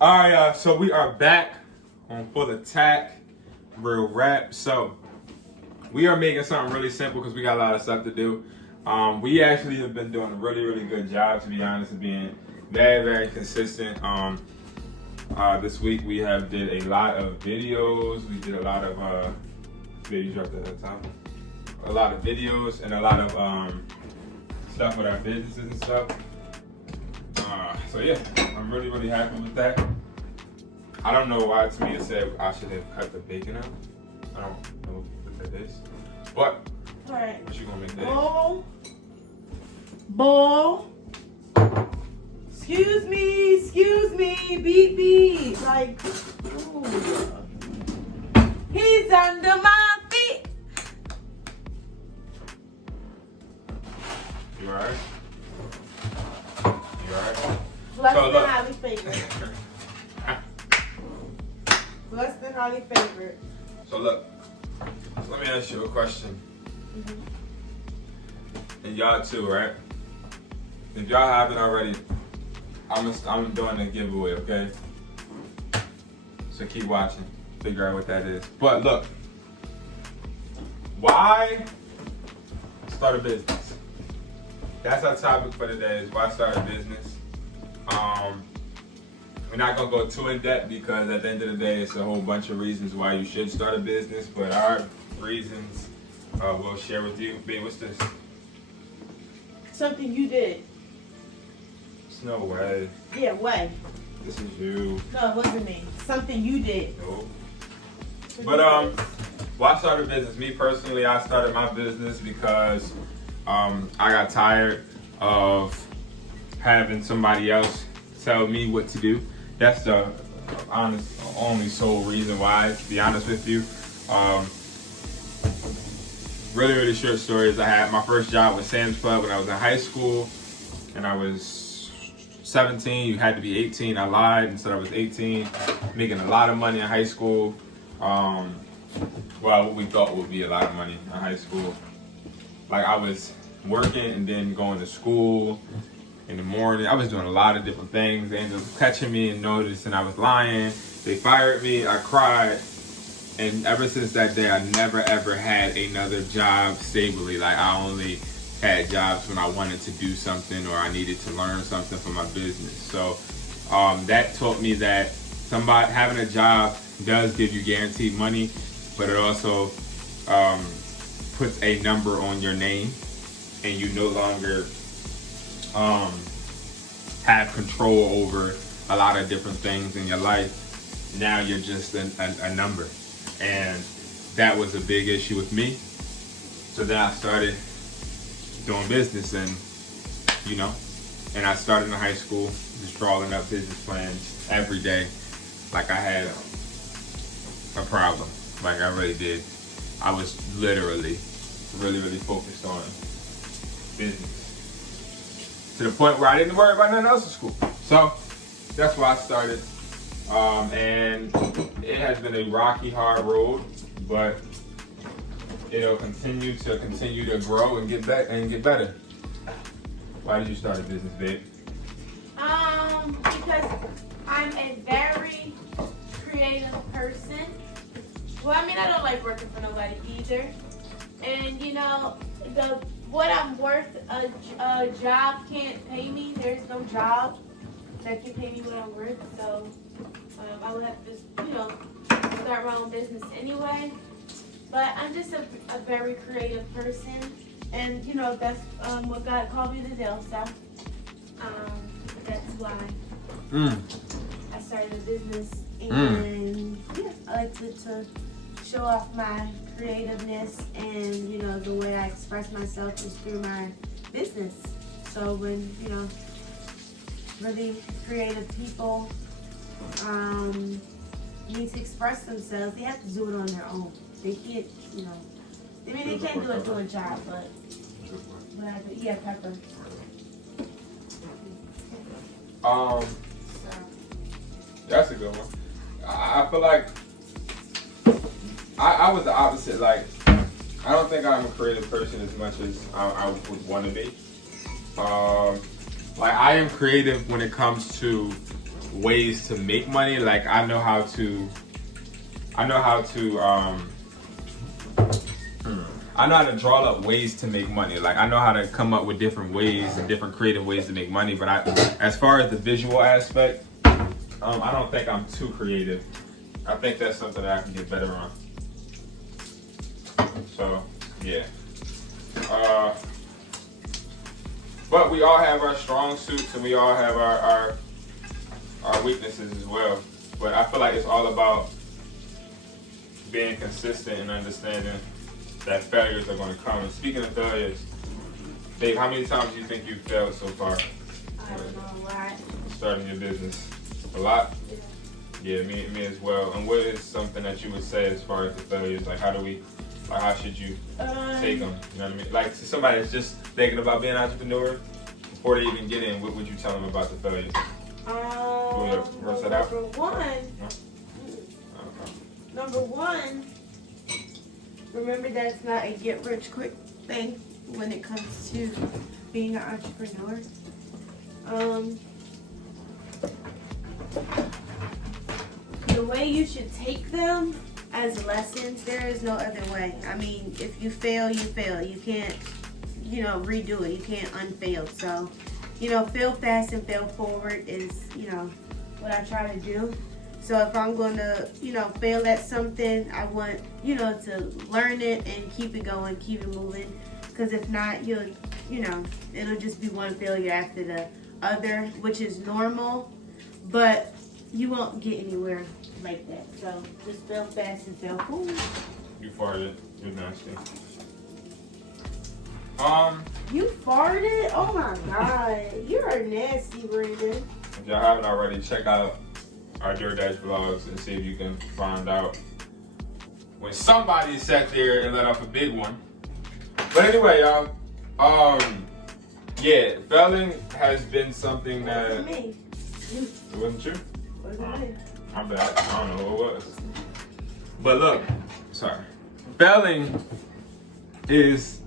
All right, so we are back on Full Attack, Real Rap. So we are making something really simple because we got a lot of stuff to do. We actually have been doing a really, really good job, to be honest, of being very, very consistent. This week we have did a lot of videos. We did a lot of videos right there at the top. A lot of videos and a lot of stuff with our businesses and stuff. So yeah, I'm really, really happy with that. I don't know why Tamia said I should have cut the bacon out. I don't know what that is. But Alright. what you gonna make that? Bowl. Excuse me, beep beep. Like, ooh. He's under my feet. You alright? You alright? Less So, than look. highly favored. Less than highly favored. So look, so let me ask you a question. And y'all too, right? If y'all haven't already, I'm doing a giveaway, okay? So keep watching, figure out what that is. But look, why start a business? That's our topic for today, is why start a business. We're not gonna go too in depth because at the end of the day, it's a whole bunch of reasons why you should start a business. But our reasons, we'll share with you. Babe, what's this? Something you did. There's no way. Yeah, way. This is you. No, it wasn't me. Something you did. No. But why start a business? Me personally, I started my business because I got tired of having somebody else tell me what to do. That's the only sole reason why, to be honest with you. Really, really short stories. I had my first job with Sam's Club when I was in high school, and I was 17. You had to be 18. I lied and said I was 18, making a lot of money in high school. Well, what we thought would be a lot of money in high school. Like, I was working and then going to school in the morning. I was doing a lot of different things. They ended up catching me and noticing I was lying. They fired me. I cried. And ever since that day, I never ever had another job stably. Like, I only had jobs when I wanted to do something or I needed to learn something for my business. So that taught me that having a job does give you guaranteed money, but it also puts a number on your name, and you no longer have control over a lot of different things in your life. Now you're just a number, and that was a big issue with me. So then I started doing business, and and I started in high school just drawing up business plans every day, like I had a problem. Like, I really did. I was literally really, really focused on business, to the point where I didn't worry about nothing else in school. So that's why I started. And it has been a rocky, hard road, but it'll continue to grow and get better. Why did you start a business, babe? Because I'm a very creative person. Well, I mean, I don't like working for nobody either. And what I'm worth, a job can't pay me. There's no job that can pay me what I'm worth. So I would have to, start my own business anyway. But I'm just a very creative person, and that's what God called me to do. So that's why I started a business, and I like to show off my creativeness, and the way I express myself is through my business. So when really creative people need to express themselves, they have to do it on their own. They can't, they can't do it through a job, but pepper. That's a good one. I feel like I was the opposite. Like, I don't think I'm a creative person as much as I would want to be. Like, I am creative when it comes to ways to make money. Like I know how to draw up ways to make money. Like I know how to come up with different ways and different creative ways to make money. But as far as the visual aspect, I don't think I'm too creative. I think that's something that I can get better on. So yeah. But we all have our strong suits and we all have our weaknesses as well. But I feel like it's all about being consistent and understanding that failures are going to come. And speaking of failures, Dave, how many times do you think you've failed so far? I don't know, a lot. Starting your business? A lot? Yeah. Yeah, me as well. And what is something that you would say as far as the failures? Like how should you take them? You know what I mean? Like to somebody that's just thinking about being an entrepreneur, before they even get in, what would you tell them about the failures? Number one, remember that's not a get rich quick thing when it comes to being an entrepreneur. The way you should take them as lessons, there is no other way. I mean, if you fail, you fail. You can't, redo it. You can't unfail. So, fail fast and fail forward is, what I try to do. So if I'm going to, fail at something, I want, to learn it and keep it going, keep it moving. Because if not, it'll just be one failure after the other, which is normal. But you won't get anywhere like that. So just fail fast and fail forward. You farted. You're nasty. You farted? Oh my God. You're nasty, Brandon. If y'all haven't already, check out our DoorDash vlogs and see if you can find out when somebody sat there and let off a big one. But anyway, y'all, yeah, failing has been something that... It wasn't me. It wasn't you? Wasn't me. I bet. I don't know who it was. But look, sorry. Failing is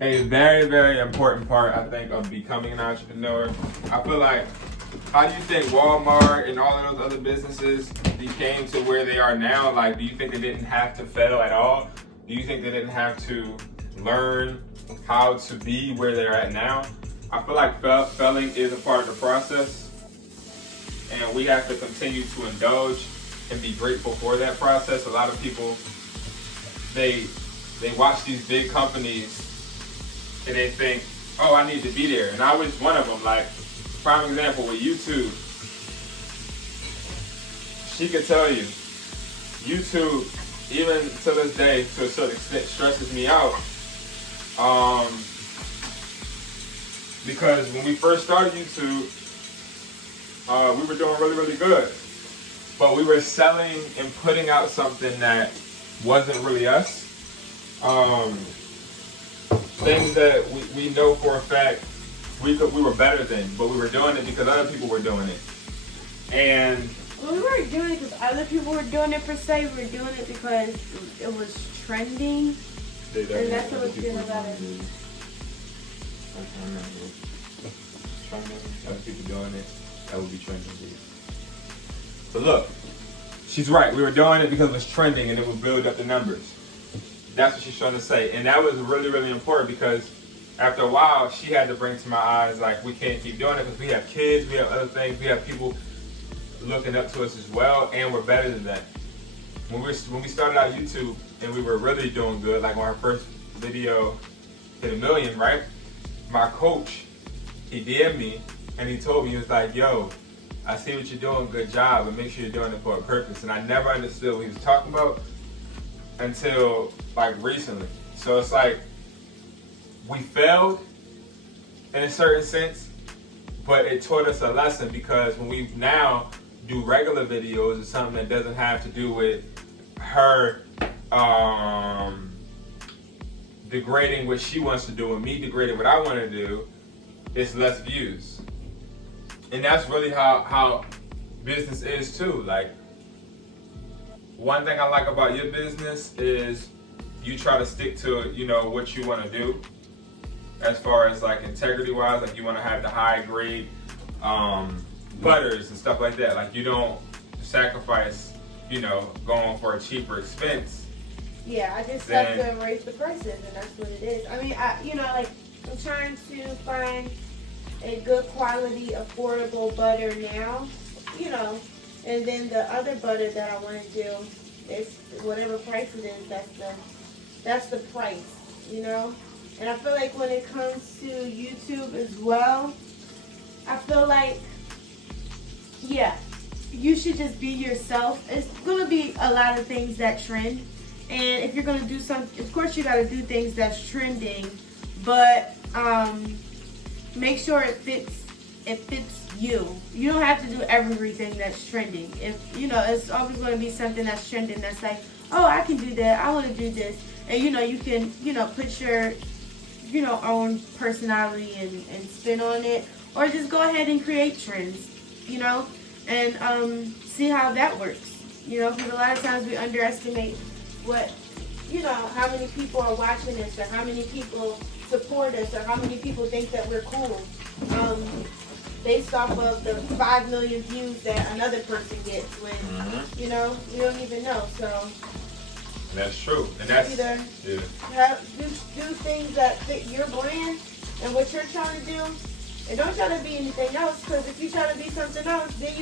a very, very important part, I think, of becoming an entrepreneur. I feel like, how do you think Walmart and all of those other businesses became to where they are now? Like, do you think they didn't have to fail at all? Do you think they didn't have to learn how to be where they're at now? I feel like failing is a part of the process, and we have to continue to indulge and be grateful for that process. A lot of people, they watch these big companies and they think, oh, I need to be there. And I was one of them. Like, prime example with YouTube. She could tell you, YouTube, even to this day, to a certain extent, stresses me out. Because when we first started YouTube, we were doing really, really good. But we were selling and putting out something that wasn't really us. Things that we know for a fact we were better than, but we were doing it because other people were doing it. And we weren't doing it because other people were doing it per se. We were doing it because it was trending. And that's what was good about it. Other people doing it, that would be trending. But look, she's right. We were doing it because it was trending and it would build up the numbers. That's what she's trying to say. And that was really, really important because after a while, she had to bring to my eyes, like, we can't keep doing it because we have kids, we have other things, we have people looking up to us as well, and we're better than that. When we started out YouTube and we were really doing good, like when our first video hit 1 million, right? My coach, he DM'd me and he told me, he was like, yo, I see what you're doing, good job, but make sure you're doing it for a purpose. And I never understood what he was talking about until like recently. So it's like, we failed in a certain sense, but it taught us a lesson because when we now do regular videos, it's something that doesn't have to do with her degrading what she wants to do and me degrading what I want to do, it's less views. And that's really how business is too. Like, one thing I like about your business is you try to stick to, what you want to do. As far as like integrity wise, like you want to have the high grade butters and stuff like that. Like you don't sacrifice, you know, going for a cheaper expense. Yeah, I just have to raise the prices, and that's what it is. I mean, you know, like I'm trying to find a good quality, affordable butter now, you know, and then the other butter that I want to do is whatever price it is. That's the price, you know. And I feel like when it comes to YouTube as well, I feel like, yeah, you should just be yourself. It's gonna be a lot of things that trend. And if you're gonna do something, of course you gotta do things that's trending, but make sure it fits you. You don't have to do everything that's trending. If you know, it's always gonna be something that's trending that's like, oh, I can do that, I wanna do this. And you know, you can, you know, put your, you know, own personality and spin on it. Or just go ahead and create trends, you know, and see how that works. You know, because a lot of times we underestimate what, you know, how many people are watching us, or how many people support us, or how many people think that we're cool, based off of the 5 million views that another person gets when, you know, we don't even know. So that's true, and that's either do things that fit your brand and what you're trying to do. And don't try to be anything else, because if you try to be something else, then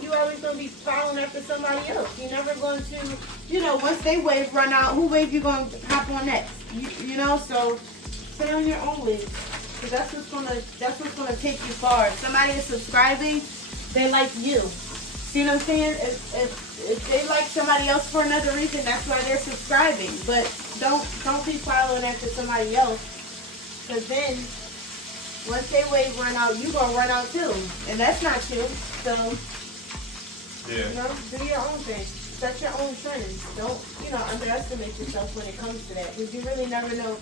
you're always going to be following after somebody else. You're never going to, you know, once they wave run out, who wave you going to hop on next? You know, so stay on your own wave, because that's what's going to take you far. If somebody is subscribing, they like you. See what I'm saying? If they like somebody else for another reason, that's why they're subscribing. But don't be following after somebody else, because then once they wave run out, you gonna run out too, and that's not you. So, yeah, you know, do your own thing, set your own trends. Don't, you know, underestimate yourself when it comes to that, because you really never know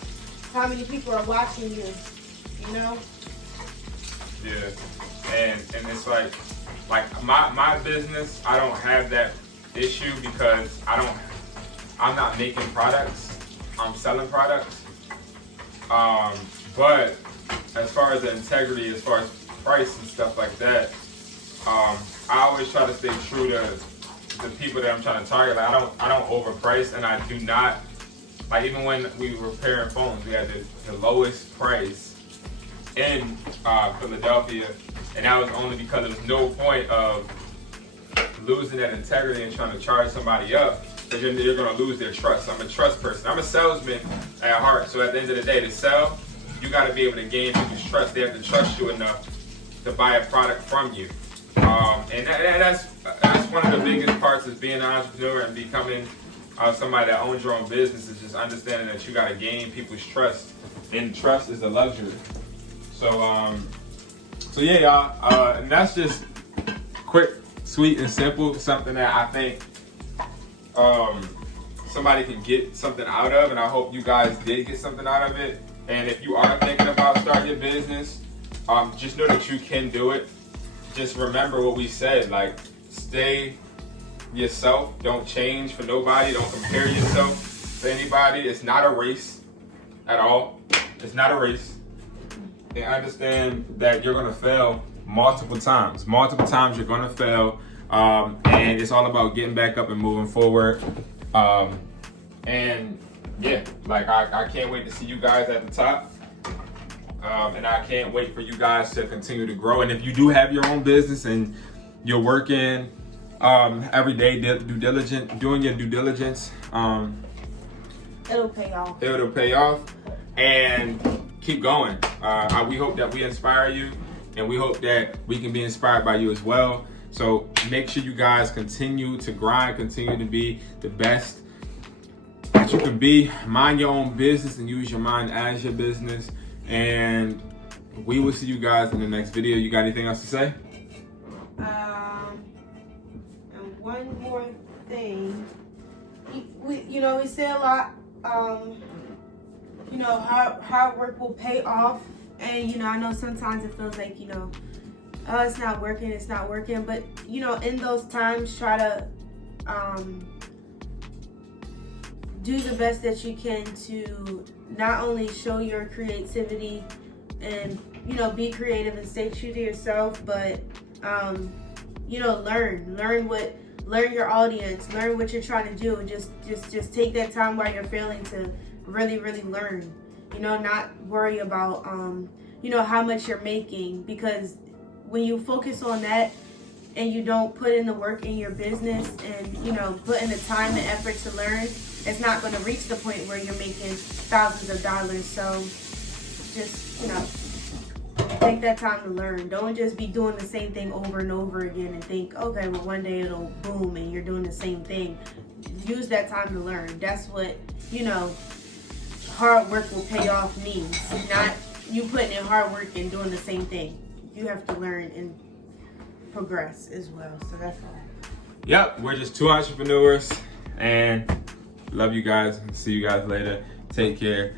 how many people are watching you. You know. Yeah, and it's like my business, I don't have that issue because I'm not making products, I'm selling products. But as far as the integrity, as far as price and stuff like that, I always try to stay true to the people that I'm trying to target. Like I don't overprice, and I do not, like, even when we were repairing phones, we had the lowest price in Philadelphia, and that was only because there was no point of losing that integrity and trying to charge somebody up, because you're going to lose their trust. I'm a trust person. I'm a salesman at heart, so at the end of the day, to sell, you got to be able to gain people's trust. They have to trust you enough to buy a product from you. And that's one of the biggest parts of being an entrepreneur and becoming somebody that owns your own business, is just understanding that you got to gain people's trust. And trust is a luxury. So yeah, y'all. And that's just quick, sweet, and simple. Something that I think somebody can get something out of, and I hope you guys did get something out of it. And if you are thinking about starting your business, just know that you can do it. Just remember what we said, like, stay yourself. Don't change for nobody. Don't compare yourself to anybody. It's not a race at all. It's not a race. And understand that you're going to fail multiple times. Multiple times you're going to fail. And it's all about getting back up and moving forward. And yeah, like I can't wait to see you guys at the top. And I can't wait for you guys to continue to grow. And if you do have your own business and you're working every day, doing your due diligence, it'll pay off. It'll pay off. And keep going. We hope that we inspire you, and we hope that we can be inspired by you as well. So make sure you guys continue to grind, continue to be the best that you can be. Mind your own business and use your mind as your business. And we will see you guys in the next video. You got anything else to say? And one more thing. We say a lot, hard work will pay off. And, I know sometimes it feels like, oh, it's not working. But, in those times, try to do the best that you can to not only show your creativity and, be creative and stay true to yourself, but learn your audience, learn what you're trying to do. Just take that time while you're failing to really learn. Not worry about how much you're making, because when you focus on that and you don't put in the work in your business and put in the time and effort to learn, it's not going to reach the point where you're making thousands of dollars. So just take that time to learn. Don't just be doing the same thing over and over again and think, okay, well, one day it'll boom and you're doing the same thing. Use that time to learn. That's what hard work will pay off means. Not you putting in hard work and doing the same thing. You have to learn and progress as well. So that's all. Yep, we're just two entrepreneurs, and love you guys. See you guys later. Take care.